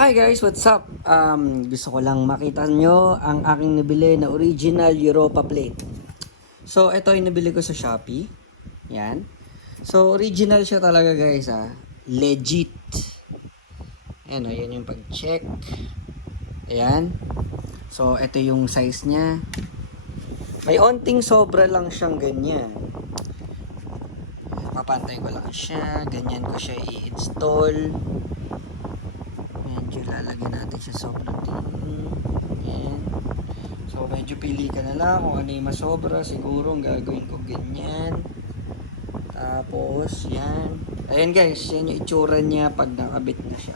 Hi guys, what's up? Gusto ko lang makita nyo ang aking nabili na original Europa plate. So, ito ay nabili ko sa Shopee. Yan. So, original siya talaga guys Legit. Ayan o, yan yung pag-check. Ayan. So, ito yung size niya. May onting sobra lang siyang ganyan. Papantay ko lang siya. Ganyan ko siya i-install. Medyo lalagyan natin siya sobrang yan. So medyo pili ka na lang kung ano yung masobra. Siguro ang gagawin ko ganyan. Tapos yan. Ayan guys, yan yung itsura niya pag nakabit na siya.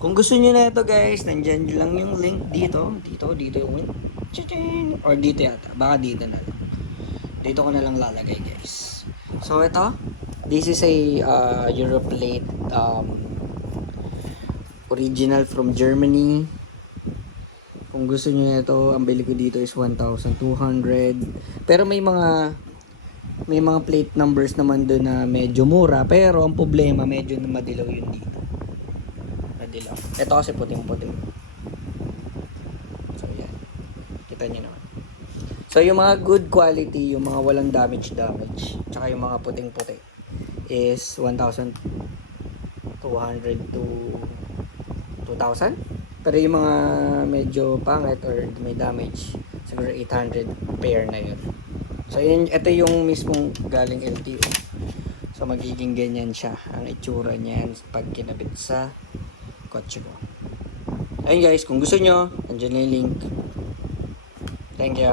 Kung gusto niyo na ito guys, nandyan lang yung link dito. Dito yung link. Or dito yata. Baka dito na lang. Dito ko na lang lalagay guys. So ito, this is a Europlate original from Germany. Kung gusto niyo ito, ang bili ko dito is 1,200. Pero may mga plate numbers naman doon na medyo mura, pero ang problema medyo madilaw yun dito. Madilaw. Ito kasi puting-puting. So yan. Kita niyo naman. So yung mga good quality, yung mga walang damage, tsaka yung mga puting-puti is 1,200 to 2,000. Pero yung mga medyo pangit or may damage, siguro 800 pair na yun. So yun, ito yung mismong galing LTO. So magiging ganyan siya ang itsura niyan pag kinabit sa kotse ko. Ayun guys, kung gusto nyo, nandiyan yung link. Thank you.